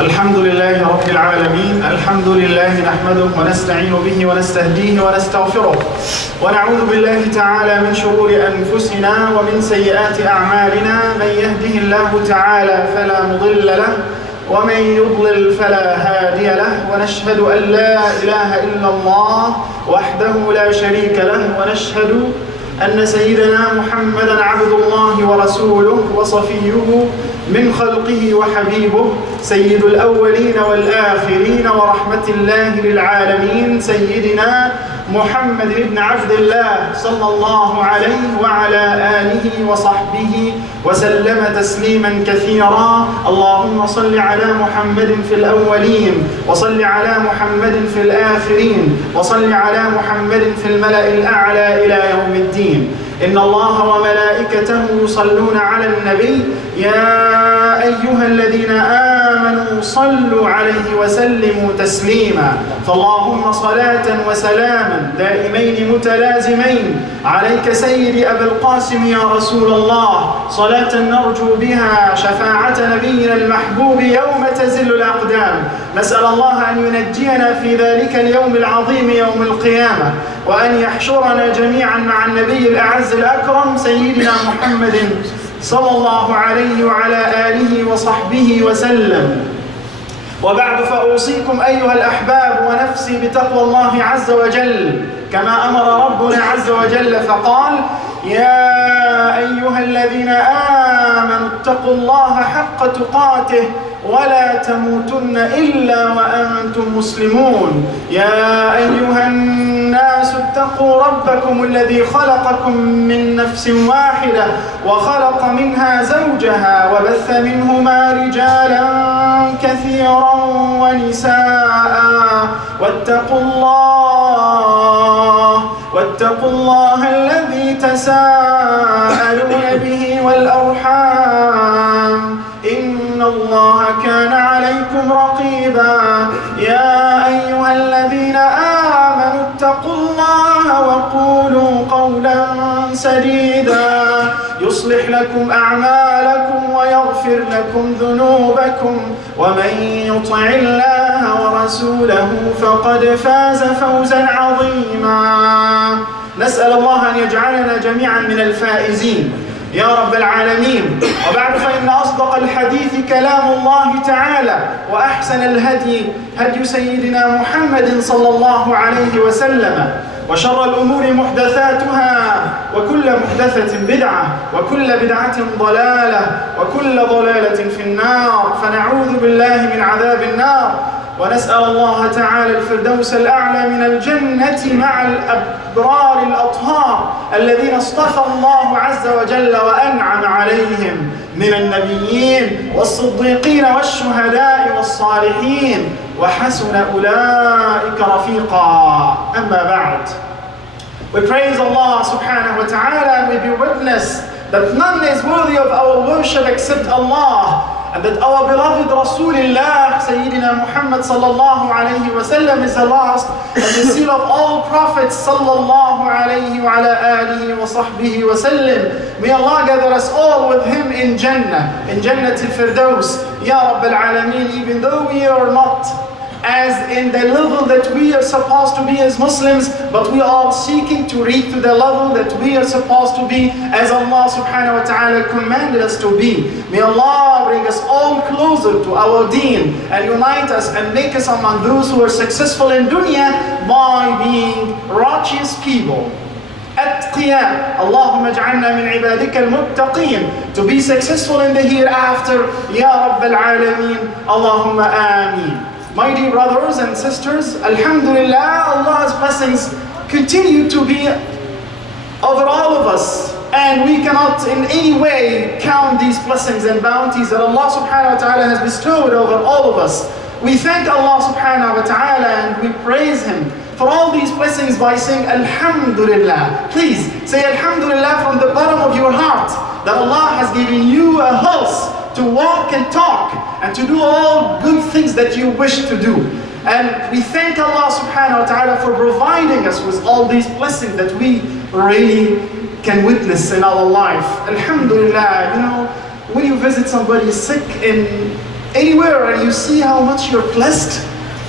الحمد لله رب العالمين. الحمد لله نحمده ونستعين به ونستهديه ونستغفره ونعوذ بالله تعالى من شرور أنفسنا ومن سيئات أعمالنا. من يهده الله تعالى فلا مضل له ومن يضلل فلا هادي له، ونشهد أن لا إله إلا الله وحده لا شريك له، ونشهد أن سيدنا محمدًا عبد الله ورسوله وصفيه من خلقه وحبيبه، سيد الأولين والآخرين ورحمة الله للعالمين، سيدنا محمد بن عبد الله صلى الله عليه وعلى آله وصحبه وسلم تسليما كثيرا. اللهم صل على محمد في الأولين، وصل على محمد في الآخرين، وصل على محمد في الملأ الأعلى إلى يوم الدين. إن الله وملائكته يصلون على النبي يا أيها الذين آمنوا صلوا عليه وسلموا تسليما. فاللهم صلاة وسلاما دائمين متلازمين عليك سيدي أبا القاسم يا رسول الله، صلاة نرجو بها شفاعة نبينا المحبوب يوم تزل الأقدام. نسأل الله أن ينجينا في ذلك اليوم العظيم يوم القيامة، وأن يحشرنا جميعا مع النبي الأعز الأكرم سيدنا محمد صلى الله عليه وعلى آله وصحبه وسلم. وبعد، فأوصيكم أيها الأحباب ونفسي بتقوى الله عز وجل، كما أمر ربنا عز وجل فقال: يا أيها الذين آمنوا اتقوا الله حق تقاته ولا تموتن إلا وأنتم مسلمون. يا أيها الناس اتقوا ربكم الذي خلقكم من نفس واحدة وخلق منها زوجها وبث منهما رجالا كثيرا ونساء واتقوا الله الذي تساءلون به والأرحام إن الله كان عليكم رقيبا. يا أيها الذين آمنوا اتقوا الله وقولوا قولا سديدا يصلح لكم أعمالكم ويغفر لكم ذنوبكم، ومن يطع الله ورسوله فقد فاز فوزا عظيما. نسأل الله أن يجعلنا جميعا من الفائزين يا رب العالمين. وبعد، فإن أصدق الحديث كلام الله تعالى، وأحسن الهدي هدي سيدنا محمد صلى الله عليه وسلم، وشر الأمور محدثاتها، وكل محدثة بدعة، وكل بدعة ضلالة، وكل ضلالة في النار. فنعوذ بالله من عذاب النار، ونسأل الله تعالى الفردوس الأعلى من الجنة مع الأبرار الأطهار الذين اصطفى الله عز وجل وأنعم عليهم من النبيين والصديقين والشهداء والصالحين، وحسن أولئك رفيقا. أما بعد. We praise Allah subhanahu wa ta'ala, and we bear witness that none is worthy of our worship except Allah, and that our beloved Rasulullah Sayyidina Muhammad sallallahu alayhi wa sallam is the last and the seal of all prophets sallallahu alayhi wa ala alihi wa sahbihi wa sallam. May Allah gather us all with him in Jannah al-Firdaus, Ya Rabbil Alameen. Even though we are not as in the level that we are supposed to be as Muslims, but we are seeking to reach to the level that we are supposed to be as Allah subhanahu wa ta'ala commanded us to be. May Allah bring us all closer to our deen and unite us and make us among those who are successful in dunya by being righteous people. أتقياء. اللهم اجعلنا من عبادك المتقين, to be successful in the hereafter. Ya Rabb al-Alameen. Allahumma ameen. My dear brothers and sisters, Alhamdulillah, Allah's blessings continue to be over all of us, and we cannot in any way count these blessings and bounties that Allah subhanahu wa ta'ala has bestowed over all of us. We thank Allah subhanahu wa ta'ala and we praise Him for all these blessings by saying Alhamdulillah. Please say Alhamdulillah from the bottom of your heart that Allah has given you a health to walk and talk and to do all good things that you wish to do. And we thank Allah subhanahu wa ta'ala for providing us with all these blessings that we really can witness in our life. Alhamdulillah, when you visit somebody sick in anywhere and you see how much you're blessed,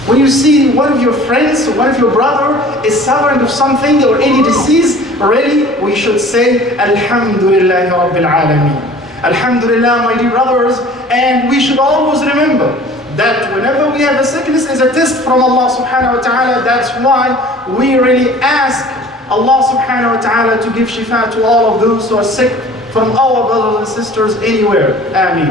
when you see one of your friends or one of your brother is suffering of something or any disease, really, we should say, Alhamdulillah Rabbil Alameen. Alhamdulillah, my dear brothers, and we should always remember that whenever we have a sickness is a test from Allah subhanahu wa ta'ala. That's why we really ask Allah subhanahu wa ta'ala to give shifa to all of those who are sick from our brothers and sisters anywhere. Ameen.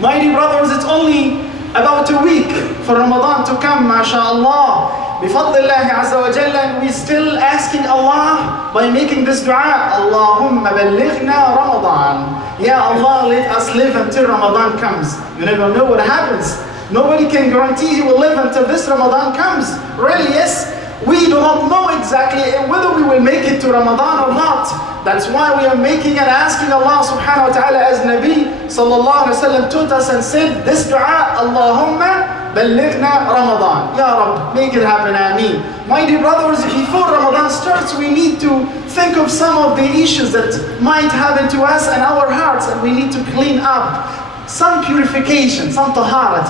My dear brothers, it's only about a week for Ramadan to come, mashallah. Bifadlillahi azza wa jalla, and we're still asking Allah by making this dua, Allahumma ballighna Ramadan. Ya Allah, let us live until Ramadan comes. You never know what happens. Nobody can guarantee he will live until this Ramadan comes. Really, yes, we do not know exactly whether we will make it to Ramadan or not. That's why we are making and asking Allah subhanahu wa ta'ala, as Nabi sallallahu alayhi wa sallam taught us and said this dua, Allahumma ballighna Ramadan. Ya Rabb, make it happen, Ameen. My dear brothers, before Ramadan starts, we need to think of some of the issues that might happen to us and our hearts, and we need to clean up. Some purification, some taharat,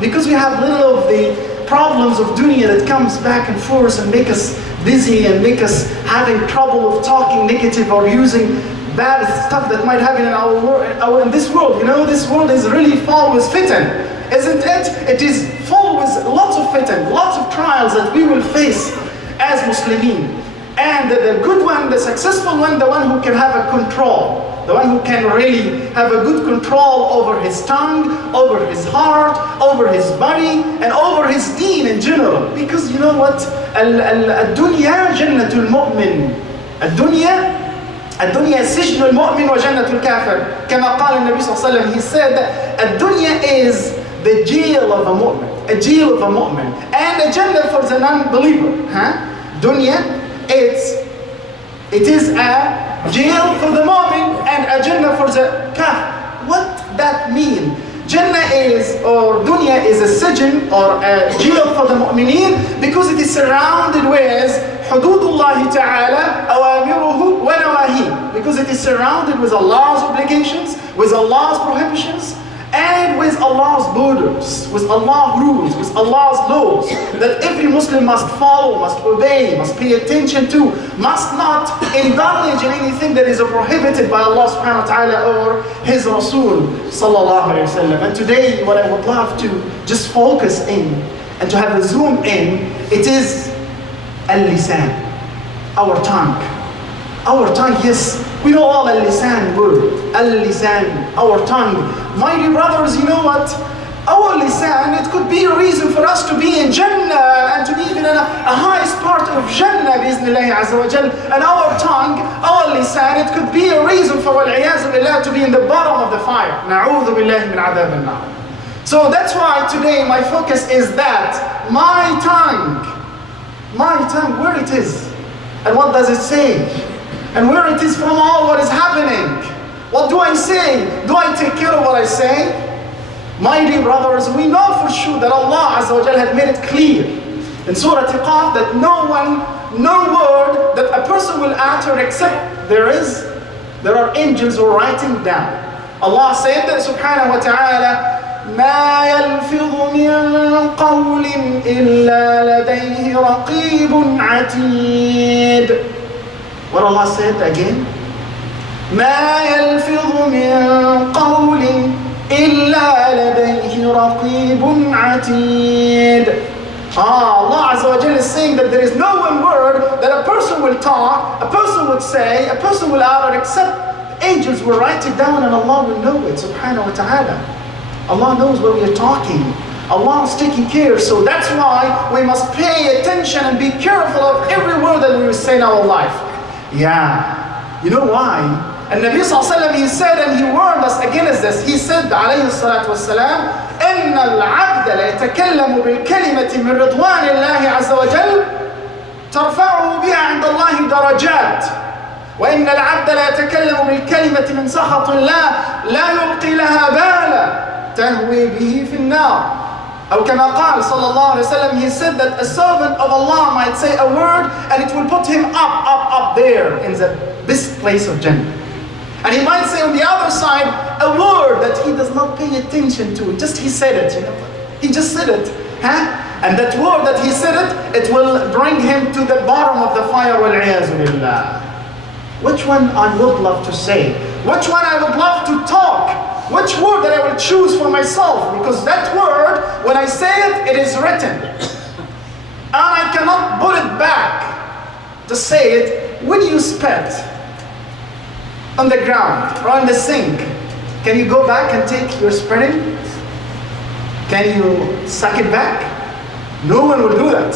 because we have little of the problems of dunya that comes back and forth and make us busy and make us having trouble of talking negative or using bad stuff that might happen in our world, in this world. This world is really full with fitan, isn't it? It is full with lots of fitan, lots of trials that we will face as Muslimin. And the good one, the successful one, the one who can have a control, the one who can really have a good control over his tongue, over his heart, over his body, and over his deen in general. Because you know what? الدنيا جنة المؤمن. الدنيا سجن المؤمن وجنة الكافر. كما قال النبي صلى الله عليه وسلم. He said that الدنيا is the jail of a mu'min. A jail of a mu'min. And a jannah for the non-believer. Dunya, it is a jail for the mu'min and a jannah for the kafir. What that mean? Jannah is, or dunya is a sijn or a jail for the mu'mineen because it is surrounded with hududullah ta'ala, awamiruhu wa nawahi. Because it is surrounded with Allah's obligations, with Allah's prohibitions, and with Allah's borders, with Allah's rules, with Allah's laws, that every Muslim must follow, must obey, must pay attention to, must not indulge in anything that is prohibited by Allah subhanahu wa ta'ala or His Rasul sallallahu alayhi wa sallam. And today, what I would love to just focus in and to have a zoom in, it is al-lisan, our tongue. Our tongue, yes, we know all al-lisan word, al-lisan, our tongue. My dear brothers, you know what? Our lisan, it could be a reason for us to be in Jannah and to be even in a highest part of Jannah, bi'iznillahi azza wa jal. And our tongue, our lisan, it could be a reason for wal-'iyaz billah to be in the bottom of the fire. Na'udhu billahi min adhab al-nar. So that's why today my focus is that my tongue, where it is, and what does it say? And where it is from all what is happening. What do I say? Do I take care of what I say? My dear brothers, we know for sure that Allah Azza wa Jal had made it clear in Surah Qaf that no word that a person will utter except there are angels who are writing down. Allah said that subhanahu wa ta'ala, ما يلفظ من قول إلا لديه رقيب عتيد. What Allah said again? ما يلفظ من قول إلا لديه رقيب عتيد. Allah Azza wa Jalla is saying that there is no one word that a person will talk, a person would say, a person will utter except angels will write it down and Allah will know it, subhanahu wa ta'ala. Allah knows what we are talking. Allah is taking care. So that's why we must pay attention and be careful of every word that we will say in our life. Yeah, you know why? And Nabi sallallahu alayhi wa sallam, he said, and he warned us against this. He said, alayhi salatu wassalam, إن العبد ليتكلم بالكلمة من رضوان الله عز وجل ترفعه بها عند الله درجات وإن العبد لا يتكلم بالكلمة من سخط الله لا يلقي لها بالا تهوي به في النار. أو كما قال صلى الله عليه وسلم, he said that a servant of Allah might say a word and it will put him up there in the best place of Jannah. And he might say on the other side a word that he does not pay attention to. Just he said it, He just said it. And that word that he said it will bring him to the bottom of the fire. وَالْعِيَاذُ بِاللَّهِ. Which one I would love to say? Which one I would love to talk? Which word that I will choose for myself? Because that word, when I say it, it is written. And I cannot put it back. To say it, when you spit on the ground or on the sink, can you go back and take your spitting? Can you suck it back? No one will do that.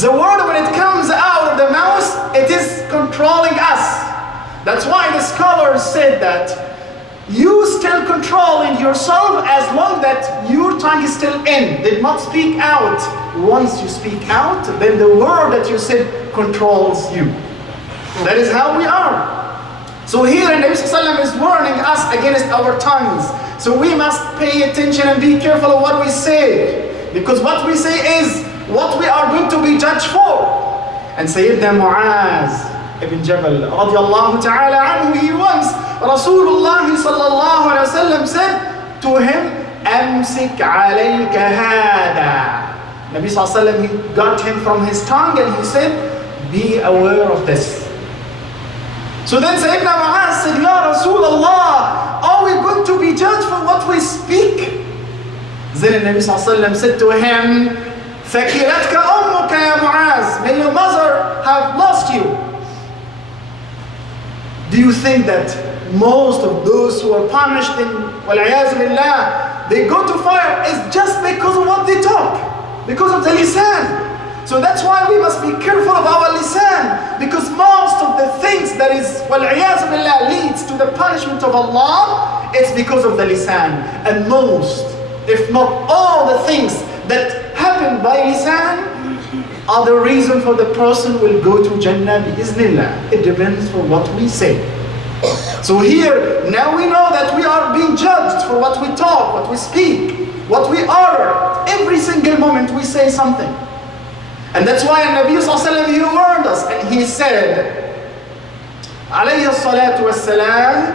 The word, when it comes out of the mouth, it is controlling us. That's why the scholars said that you still controlling yourself as long that your tongue is still in, did not speak out. Once you speak out, then the word that you said controls you. That is how we are. So here Nabi Sallallahu Alaihi Wasallam is warning us against our tongues. So we must pay attention and be careful of what we say. Because what we say is what we are going to be judged for. And Sayyidina Muaz ibn Jabal radiallahu ta'ala anhu, he once, Rasulullah sallallahu alayhi wa sallam said to him, Amsik alayka hada. Nabi sallallahu alayhi wa sallam, he got him from his tongue and he said, be aware of this. So then Sayyidina Muaz said, Ya Rasulullah, are we going to be judged for what we speak? Then Nabi sallallahu alayhi wa sallam said to him, Fakilatka ummuka ya Muaz, may your mother have lost you. Do you think that most of those who are punished in wal-'iyaz billah, they go to fire is just because of what they talk, because of the lisan. So that's why we must be careful of our lisan, because most of the things that is wal-'iyaz billah leads to the punishment of Allah, it's because of the lisan. And most, if not all the things that happen by lisan are the reason for the person will go to Jannah bi-iznillah. It depends for what we say. So here, now we know that we are being judged for what we talk, what we speak, what we utter. Every single moment we say something. And that's why Nabi Sallallahu Alaihi Wasallam, he warned us and he said, alayhi salatu wassalam,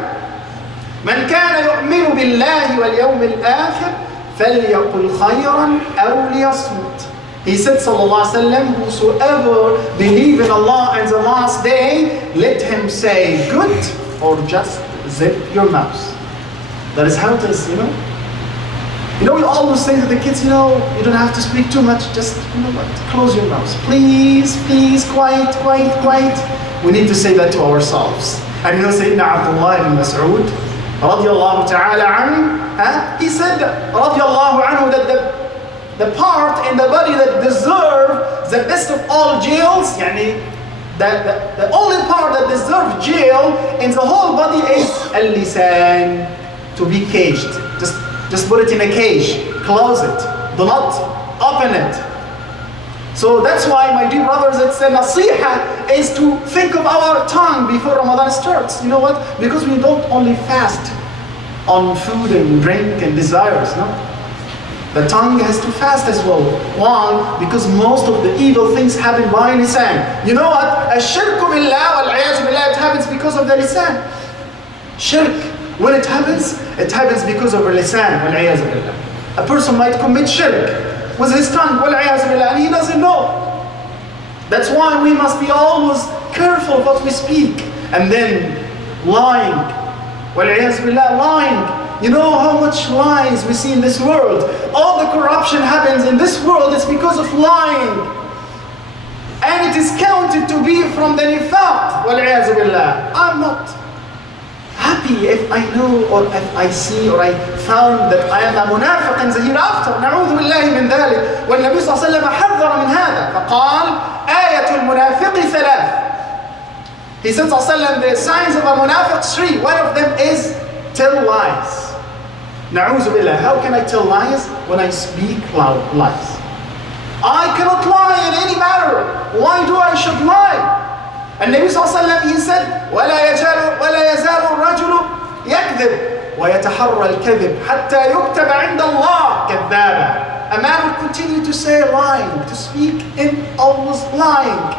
man kana yu'minu billahi wal yawmil akhir falyaqul khayran aw liyasmut. He said, sallallahu alaihi wasallam, whosoever believe in Allah and the last day, let him say good or just zip your mouth. That is how it is, we always say to the kids, you don't have to speak too much, just, close your mouth. Please, quiet. We need to say that to ourselves. And Sayyidina Abdullah ibn Mas'ud, radiallahu ta'ala anhu, he said, radiallahu anhu, that the part in the body that deserves the best of all jails, the only part that deserves jail in the whole body is al-lisan, to be caged. Just put it in a cage, close it, do not open it. So that's why, my dear brothers, it's a nasiha is to think of our tongue before Ramadan starts. You know what? Because we don't only fast on food and drink and desires, no? The tongue has to fast as well. Why? Because most of the evil things happen by lisan. You know what? Ash-shirku billah wal-'iyaz billah, it happens because of the lisan. Shirk, when it happens because of the lisan, wal-'iyaz billah. A person might commit shirk with his tongue, wal-'iyaz billah, and he doesn't know. That's why we must be always careful of what we speak. And then lying, wal-'iyaz billah, lying. You know how much lies we see in this world. All the corruption happens in this world is because of lying. And it is counted to be from the nifaq. Wal-'iyaz billah. I'm not happy if I know or if I see or I found that I am a munafiq in the hereafter. نعوذ بالله من ذلك. والنبي صلى الله عليه وسلم حذر من هذا. فقال آية المنافق ثلاث. He said صلى الله عليه وسلم, the signs of a munafiq 3. One of them is tell lies. Na'udhu billah. How can I tell lies? When I speak loud lies. I cannot lie in any matter. Why do I should lie? And Nabi sallallahu alayhi wa sallam, he said, وَلَا يَزَالُ الرَّجُلُ يَكْذِبُ وَيَتَحَرَّ الْكَذِبُ حَتَّى يُكْتَبَ عِنْدَ اللَّهِ كَذَّابًا. A man will continue to say lying, to speak in always lying.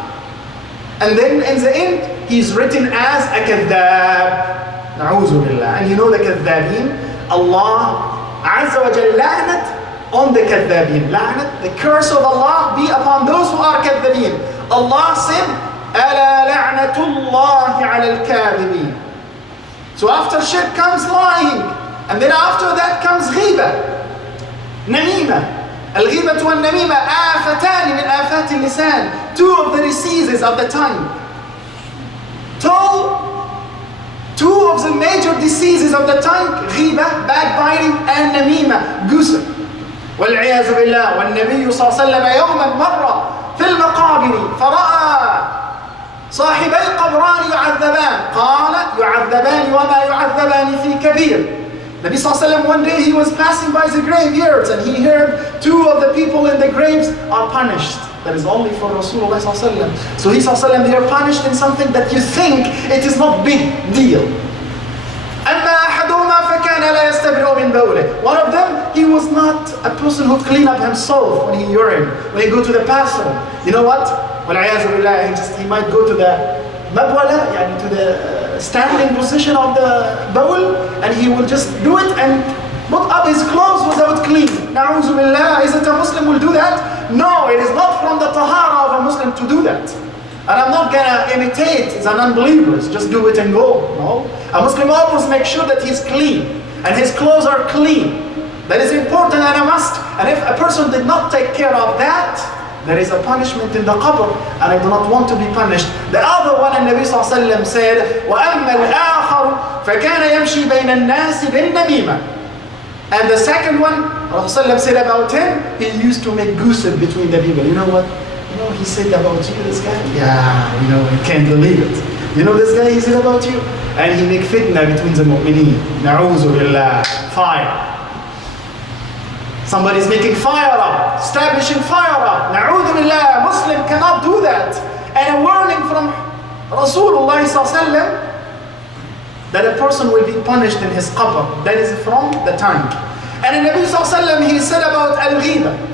And then in the end, he is written as a kadhab. Na'udhu billah. And you know the kadhabeen, Allah Azza wa Jal la'nat on the kadhabeen. La'nat, the curse of Allah be upon those who are kadhabeen. Allah said, أَلَا لَعْنَةُ اللَّهِ عَلَى الْكَاذِبِينَ. So after shirk comes lying, and then after that comes ghiba, namima. Al-ghibatu wal namima afatani min afati lisan. Two of the diseases of the tongue. Two of the major diseases of the tongue, ghiba, backbiting, and namima, gossip. والعياذ بالله. والنبي صلى الله عليه وسلم يوما مر في المقابر فرأى صاحبي قبران يعذبان. قال يعذبان وما يعذبان في كبير. Nabi sallallahu alayhi wa sallam, one day he was passing by the graveyards and he heard two of the people in the graves are punished. That is only for Rasulullah sallallahu alayhi wa sallam. So he sallallahu alayhi wa sallam, they are punished in something that you think it is not big deal. أما أحدهما فكان لا يستبرئ من بوله. One of them, he was not a person who clean up himself when he urine, when he go to the bathroom. You know what? والعياذ بالله, he might go to the mabwala, yani to the standing position of the bowl, and he will just do it and put up his clothes without clean. Na'udhu billah. Is it a Muslim will do that? No, it is not from the tahara of a Muslim to do that. And I'm not gonna imitate the non-believers, just do it and go. No. A Muslim always make sure that he's clean and his clothes are clean. That is important and a must. And if a person did not take care of that, there is a punishment in the qabr, and I do not want to be punished. The other one, and Nabi sallallahu alayhi wa sallam said, وَأَمَّا الْآخَرُ فَكَانَ يَمْشِي بَيْنَ النَّاسِ بِالنَّمِيمَةِ. And the second one, Rasulullah said about him, he used to make gossip between the people. You know what? You know he said about you, this guy? Yeah, you know, you can't believe it. You know this guy, he said about you? And he make fitna between the mu'mineen. Na'udhu billah. Fire. Somebody's making fire up, establishing fire up. Na'udhu billah. A Muslim cannot do that. And a warning from Rasulullah sallallahu alayhi wa sallam that a person will be punished in his qabr. That is from the tongue. And in Nabi sallallahu alayhi wa sallam, he said about al-ghiba.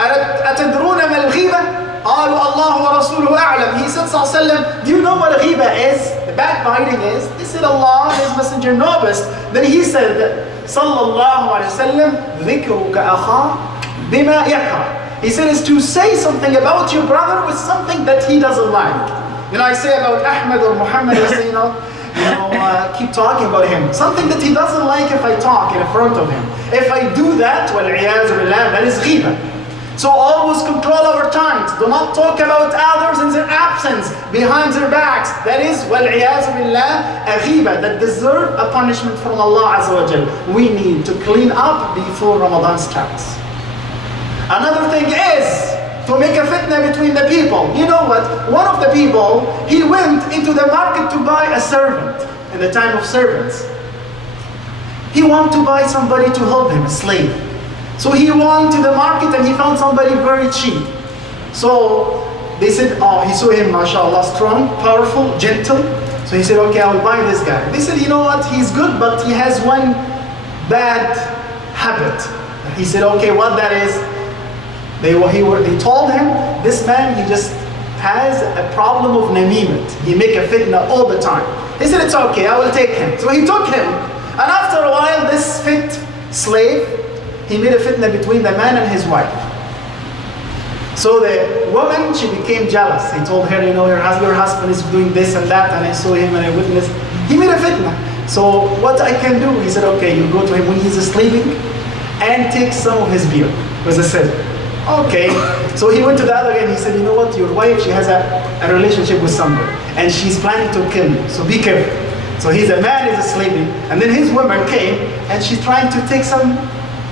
أتدرون ما الغيبة؟ قالوا الله ورسوله أعلم. He said sallallahu alayhi wa sallam, do you know what a ghiba is? The backbiting is? They said Allah and His Messenger know best. Then he said sallallahu alayhi wa sallam, ذكرك أخاك بما يكره. He said is to say something about your brother with something that he doesn't like. You know, I say about Ahmed or Muhammad, I say, keep talking about him. Something that he doesn't like if I talk in front of him. If I do that, وَالْعِيَاذُ بِاللَّهِ, that is ghiba. So always control our tongues. Do not talk about others in their absence, behind their backs. That is, وَالْعِيَاذُ بِاللَّهِ, a ghiba that deserves a punishment from Allah Azza wa Jal. We need to clean up before Ramadan starts. Another thing is to make a fitna between the people. You know what? One of the people, he went into the market to buy a servant in the time of servants. He wanted to buy somebody to help him, a slave. So he went to the market and he found somebody very cheap. So they said, oh, he saw him, mashallah, strong, powerful, gentle. So he said, okay, I will buy this guy. They said, you know what? He's good, but he has one bad habit. He said, okay, what that is? They told him, this man, he just has a problem of namimat. He make a fitna all the time. He said, it's okay, I will take him. So he took him. And after a while, this fit slave, he made a fitna between the man and his wife. So the woman, she became jealous. He told her, you know, your husband is doing this and that, and I saw him and I witnessed. He made a fitna. So what I can do? He said, okay, you go to him when he's sleeping and take some of his beer. Was a sin. Okay. So he went to the other guy and he said, you know what, your wife, she has a relationship with somebody and she's planning to kill you. So be careful. So he's a man is sleeping, and then his woman came and she's trying to take some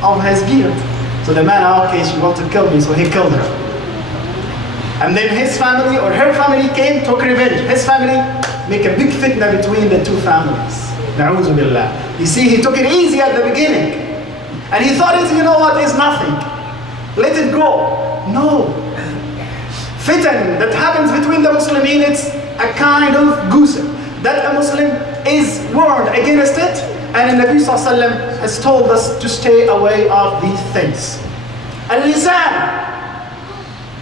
of his beard. So the man, okay, she wants to kill me, so he killed her. And then his family or her family came, took revenge. His family make a big fitna between the two families. Na'udhu billah. You see, he took it easy at the beginning. And he thought, you know what, it's nothing. Let it go. No. Fitan that happens between the Muslimin, it's a kind of gossip that a Muslim is warned against it. And the Nabi sallallahu alayhi wa sallam has told us to stay away of these things. Al-lisan.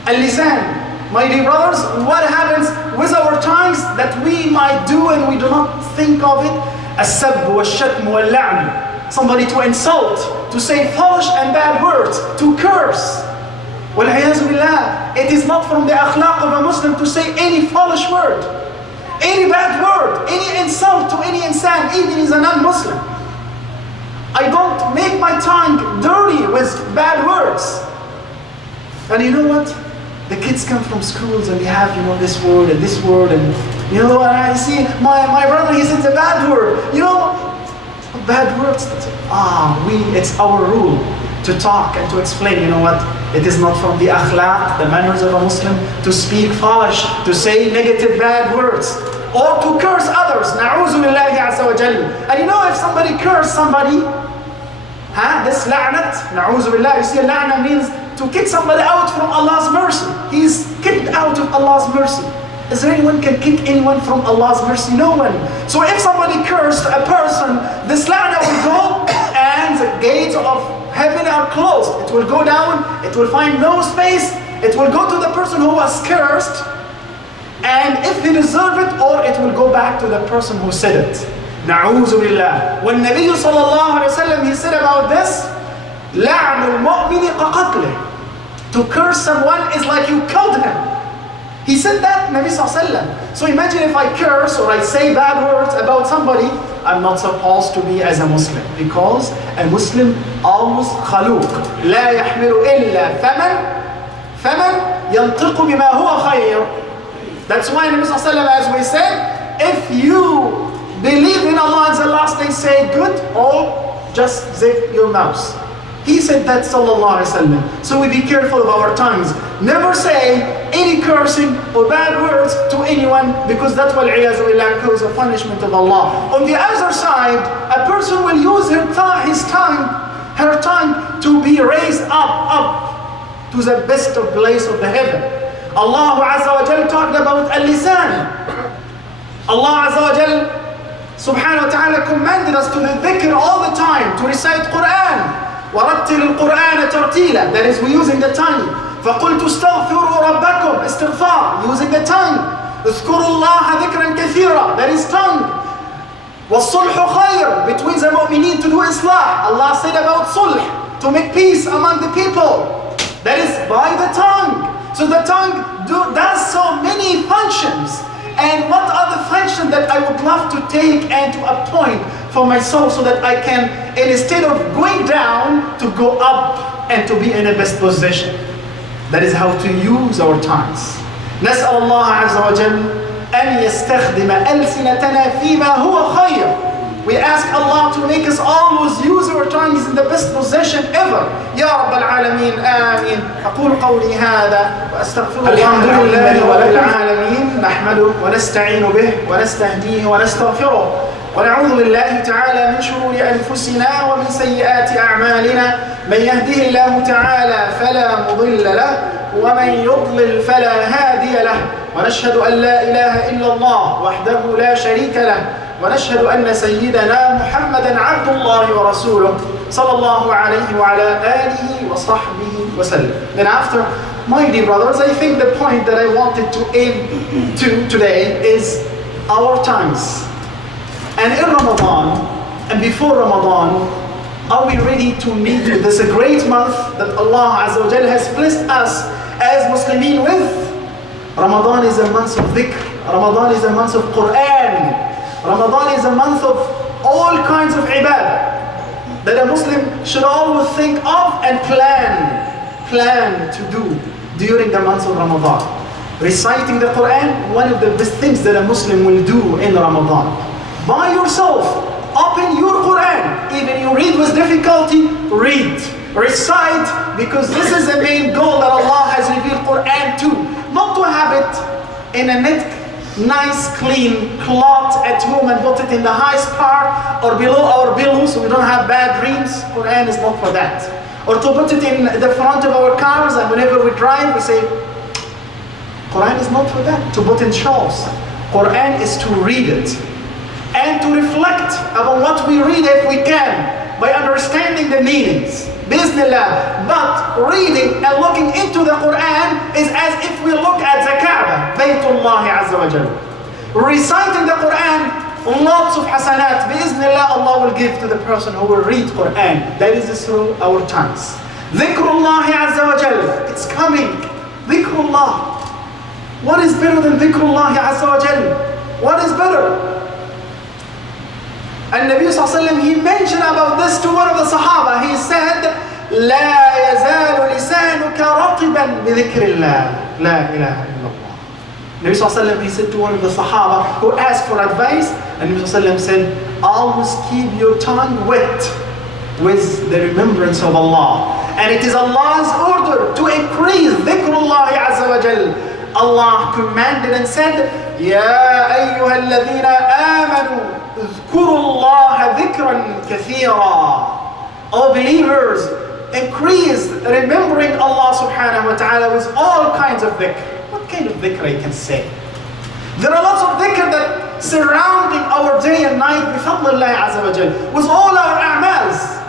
Al-lisan. My dear brothers, what happens with our tongues that we might do whether we do not think of it, السب والشتم واللعن, somebody to insult, to say foolish and bad words, to curse. وَالْعِيَاذُ بِاللَّهِ. It is not from the akhlaq of a Muslim to say any foolish word, any bad word, any insult to any insan, even if he's a non-Muslim. I don't make my tongue dirty with bad words. And you know what? The kids come from schools and they have, this word and this word, and I see my brother, he says a bad word. Bad words. It's our rule to talk and to explain. You know what? It is not from the akhlaq, the manners of a Muslim, to speak foolish, to say negative bad words, or to curse others. Na'uzu billahi azza wa jal. And if somebody curse somebody, this la'nat, na'uzu billah, you see la'na means to kick somebody out from Allah's mercy. He's kicked out of Allah's mercy. Is there anyone can kick anyone from Allah's mercy? No one. So if somebody cursed a person, this la'na will go and the gates of heaven are closed. It will go down, it will find no space, it will go to the person who was cursed, and if he deserved it, or it will go back to the person who said it. Na'uzu billah. When Nabi sallallahu alayhi wa sallam, he said about this, لَعْنُ الْمُؤْمِنِ قَقَتْلِهِ. To curse someone is like you killed him. He said that, Nabi sallallahu alayhi wa sallam. So imagine if I curse or I say bad words about somebody, I'm not supposed to be as a Muslim, because a Muslim always خلوق لا يحمل إلا فمن ينطق بما هو خير. That's why Nabi sallallahu alayhi wa sallam, as we said, if you believe in Allah and the last day, say good, or just zip your mouth. He said that, sallallahu alayhi wa sallam. So we be careful of our tongues. Never say any cursing or bad words to anyone, because that will cause a punishment of Allah. On the other side, a person will use her tongue to be raised up to the best of place of the heaven. Allah Azza wa Jal talked about al-lisan. Allah Azza wa Jal subhanahu wa ta'ala commanded us to the dhikr all the time, to recite Quran. وَرَتِّلِ الْقُرْآنَ تَرْتِيلًا. That is, we're using the tongue. فَقُلْتُ اسْتَغْفِرُوا رَبَّكُمْ. Istighfar, using the tongue. اذْكُرُوا اللَّهَ ذِكْرًا كَثِيرًا. That is tongue. وَالصُّلْحُ خَيْرٌ. Between the mu'mineen, to do islah. Allah said about sulh, to make peace among the people. That is by the tongue. So the tongue does so many functions. And what are the functions that I would love to take and to appoint for myself, so that I can, instead of going down, to go up and to be in the best position. That is how to use our tongues. نسأل الله عز وجل أن يستخدم ألسنتنا فيما هو خير. We ask Allah to make us always use our tongues in the best position ever. يا رب العالمين آمين. أقول قولي هذا وأستغفر الله. الحمد لله رب العالمين، نحمده ونستعين به ونستهديه ونستغفره، ونعوذ بالله تعالى من شرور أنفسنا ومن سيئات أعمالنا. من يهده الله تعالى فلا مضل له، ومن يضلل فلا هادي له. ونشهد أن لا إله إلا الله وحده لا شريك له، ونشهد أن سيدنا محمدا عبد الله ورسوله صلى الله عليه وعلى آله وصحبه وسلم. Then after, my dear brothers, I think the point that I wanted to aim to today is our tongues. And in Ramadan, and before Ramadan, are we ready to meet with this great month that Allah Azza wa Jal has blessed us as Muslimin with? Ramadan is a month of dhikr. Ramadan is a month of Quran. Ramadan is a month of all kinds of ibadah that a Muslim should always think of and plan to do during the month of Ramadan. Reciting the Quran, one of the best things that a Muslim will do in Ramadan. By yourself, open your Quran. Even you read with difficulty, read. Recite, because this is the main goal that Allah has revealed Quran to. Not to have it in a nice clean cloth at home and put it in the highest part or below our pillow so we don't have bad dreams. Quran is not for that. Or to put it in the front of our cars, and whenever we drive we say, Quran is not for that, to put in shelves. Quran is to read it and to reflect about what we read if we can, by understanding the meanings. Bismillah. But reading and looking into the Quran is as if we look at the Kaaba, Baytullah Azza wa Jalla. Reciting the Quran, lots of hasanat. Bi'Iznillah, Allah will give to the person who will read Quran. That is through our tongues. Dhikrullah Azza wa Jal. It's coming. Dhikrullah. What is better than Dhikrullah Azza wa Jal? What is better? And Nabi Sallallahu Alaihi Wasallam, he mentioned about this to one of the Sahaba. He said, لا يزال لسانك رطبا بذكر الله لا إله إلا الله. Nabi Sallallahu Alaihi Wasallam, he said to one of the Sahaba who asked for advice, and Nabi Sallallahu Alaihi Wasallam said, always keep your tongue wet with the remembrance of Allah. And it is Allah's order to increase dhikrullah azza wa jal. Allah commanded and said, يا أيها الذين آمنوا اذكروا الله ذكرا كثيرا. O believers, increase remembering Allah subhanahu wa ta'ala with all kinds of dhikr. What kind of dhikr I can say? There are lots of dhikr that surrounding our day and night bifadlillah azza wa jal, with all our a'mals.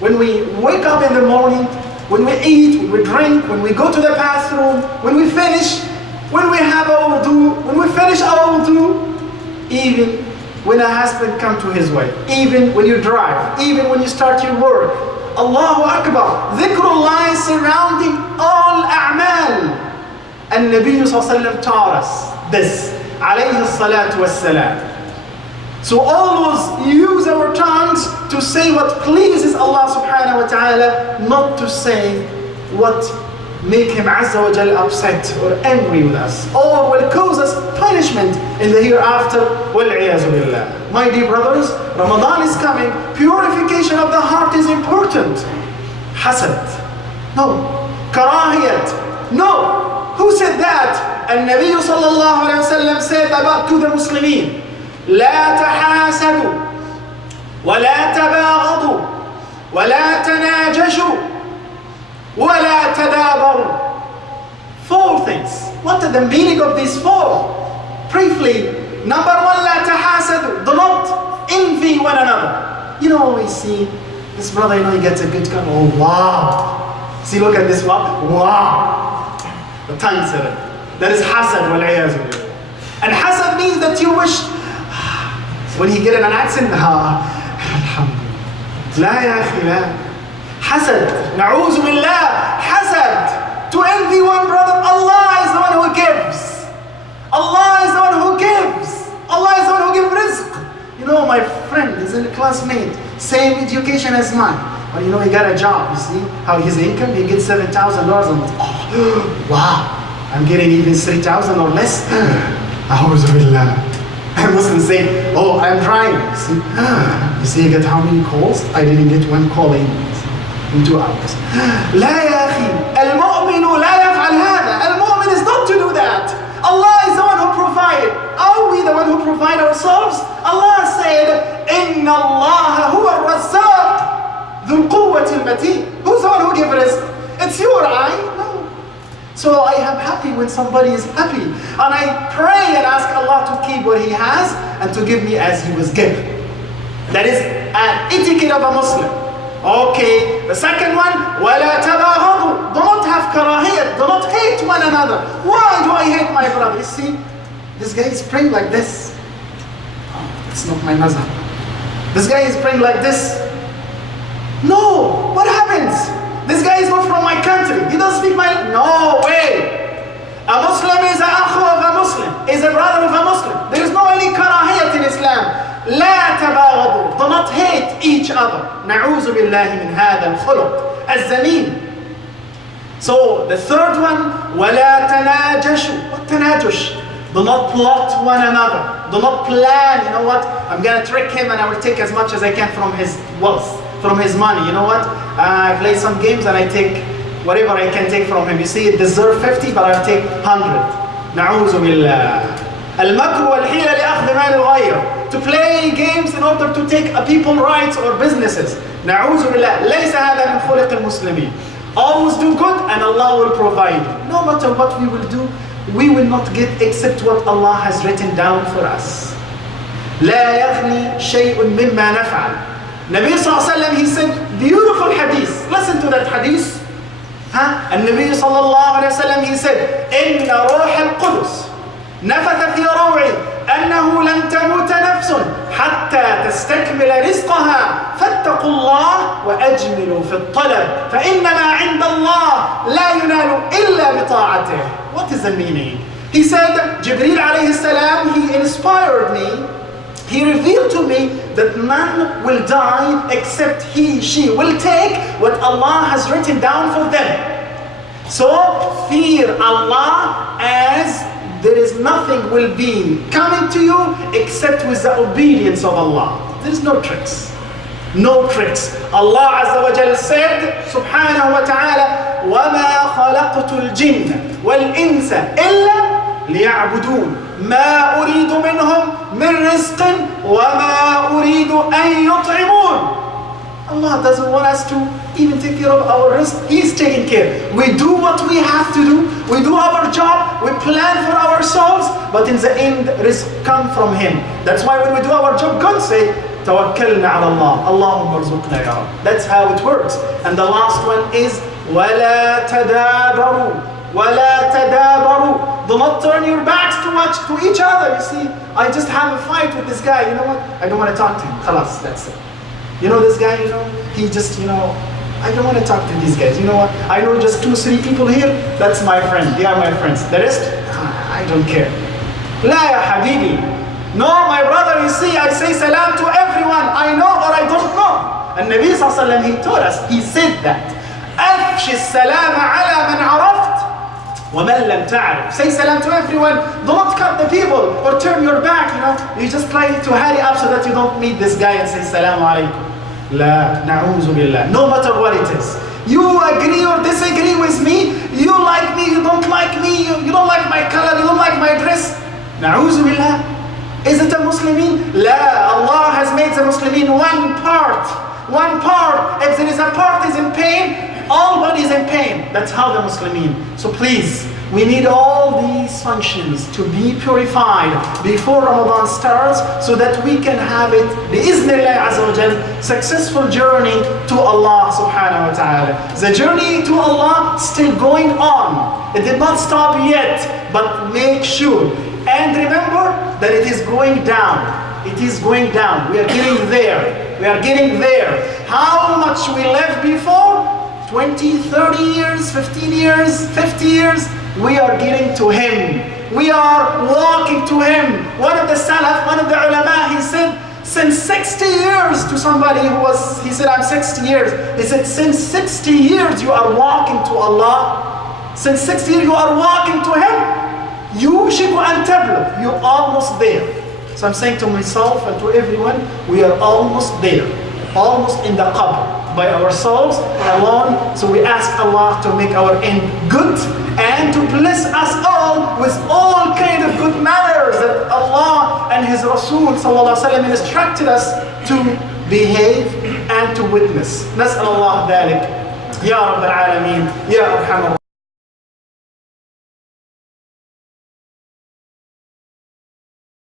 When we wake up in the morning, when we eat, when we drink, when we go to the bathroom, when we finish, when we have our wudu, when we finish our wudu, even when a husband comes to his wife, even when you drive, even when you start your work. Allahu Akbar. Dhikrullah is surrounding all a'mal. And Nabi Sallallahu Alaihi Wasallam taught us this. Alayhi salatu wassalam. So always use our tongues to say what pleases Allah subhanahu wa ta'ala, not to say what make him azza wa jal upset or angry with us, or will cause us punishment in the hereafter. Wal-'iyazu billah. My dear brothers, Ramadan is coming. Purification of the heart is important. Hasad. No. Karahiyat. No. Who said that? And Nabi sallallahu alayhi wa sallam said about to the Muslimin, لا تحاسدوا ولا تباغضوا ولا تناجشوا ولا تدابروا. Four things. What are the meaning of these four? Briefly, number one, لا تحاسدوا. Do not envy one another. You know, we see this brother, you know, he gets a good gun. Oh, wow. See, look at this one. Wow. The tongue said it. That is hasad, wal-'iyāzu billah. And hasad means that you wish, when he get in an accident, alhamdulillah. La ya akhi, la. Hasad, na'ūzu billah, hasad. To envy one brother. Allah is the one who gives. Allah is the one who gives. Allah is the one who gives rizq. You know, my friend is a classmate, same education as mine. But you know, he got a job, you see, how his income, he gets $7,000 a month. Oh, wow. I'm getting even 3,000 or less. A'udhu billah. And Muslims say, oh, I'm trying. You see, you get how many calls? I didn't get one call in 2 hours. لا يا أخي, المؤمن لا يفعل هذا. المؤمن is not to do that. Allah is the one who provides. Are we the one who provide ourselves? Allah said, إن الله هو الرزاق ذو القوة المتين. Who's the one who gives rizq? It's you or I? No. So I am happy when somebody is happy. And I pray and ask Allah to keep what He has and to give me as He was given. That is an etiquette of a Muslim. Okay, the second one, وَلَا تَبَاغَضُوا. Do not have karahiyat, do not hate one another. Why do I hate my brother? You see, this guy is praying like this. Oh, that's not my mazhab. This guy is praying like this. No, what happens? This guy is not from my country. He doesn't speak my... No way. A Muslim is an akhu of a Muslim, is a brother of a Muslim. There is no any karahiyat in Islam. لا تباغضوا. Do not hate each other. نعوذ بالله من هذا الخلق الذميم. So the third one, ولا تناجشوا. What تناجش? Do not plot one another. Do not plan, you know what? I'm going to trick him and I will take as much as I can from his wealth, from his money. You know what? I play some games and I take whatever I can take from him. You see, it deserves 50, but I'll take 100. نعوذ بالله. المكر والحيلة لأخذ مال الغير. To play games in order to take a people's rights or businesses. نعوذ بالله. ليس هذا من خلق المسلمين. Always do good and Allah will provide. No matter what we will do, we will not get except what Allah has written down for us. لا يغني شيء مما نفعل. Nabi sallallahu alayhi wa sallam, he said, beautiful hadith. Listen to that hadith. And Nabi sallallahu alayhi wa sallam, he said, إن روح القدس نفث في روعي وأنه لن تموت نفس حتى تستكمل رزقها فاتقوا الله وأجملوا في الطلب فإن ما عند الله لا ينال إلا بطاعته. What is the meaning? He said, Jibreel alayhi salam, he inspired me. He revealed to me that none will die except she will take what Allah has written down for them. So fear Allah, as there is nothing will be coming to you except with the obedience of Allah. There is no tricks. No tricks. Allah Azza wa Jal said, subhanahu wa ta'ala, وَمَا خَلَقْتُ الْجِنَّ وَالْإِنسَ إِلَّا ليعبدون ما أريد منهم من رزق وما أريد أن يطعمون. Allah doesn't want us to even take care of our risk. He's taking care. We do what we have to do. We do our job. We plan for ourselves. But in the end, risk comes from Him. That's why when we do our job, God say, توكلنا على الله. اللهم ارزقنا يا رب. That's how it works. And the last one is ولا تدابروا. ولا تدابروا. Do not turn your backs too much to each other. You see, I just have a fight with this guy. You know what? I don't want to talk to him. Khalas, that's it. You know this guy, he just, I don't want to talk to these guys. You know what? I know just 2-3 people here. That's my friend. They are my friends. The rest, I don't care. La ya habibi. No, my brother, you see, I say salam to everyone. I know or I don't know. And Nabi sallallahu alayhi wa sallam, he told us, he said that. أفشِ السلام على من عرفت وَمَنْ لَمْ تَعْرِفْ. Say salam to everyone. Do not cut the people or turn your back, You just try to hurry up so that you don't meet this guy and say salam alaikum. La, na'uzu billah. No matter what it is. You agree or disagree with me. You like me, you don't like me. You don't like my color, you don't like my dress. Na'uzu billah. Is it a Muslimin? La, Allah has made the Muslimin one part. One part. If there is a part is in pain, all body is in pain. That's how the Muslimin. So please, we need all these functions to be purified before Ramadan starts so that we can have it, bi'iznillahi azza wa jal, successful journey to Allah subhanahu wa ta'ala. The journey to Allah still going on. It did not stop yet, but make sure. And remember that it is going down. It is going down. We are getting there. We are getting there. How much we left before? 20, 30 years, 15 years, 50 years, we are getting to Him. We are walking to Him. One of the Salaf, one of the ulama, he said, since 60 years to somebody he said, I'm 60 years. He said, since 60 years you are walking to Allah. Since 60 years you are walking to Him. Yushiku an tablugh. You're almost there. So I'm saying to myself and to everyone, we are almost there. Almost in the qabr. By ourselves alone. So we ask Allah to make our end good and to bless us all with all kind of good manners that Allah and His Rasul sallallahu alaihi wasallam instructed us to behave and to witness. نسأل الله ذلك يا رب العالمين يا أرحم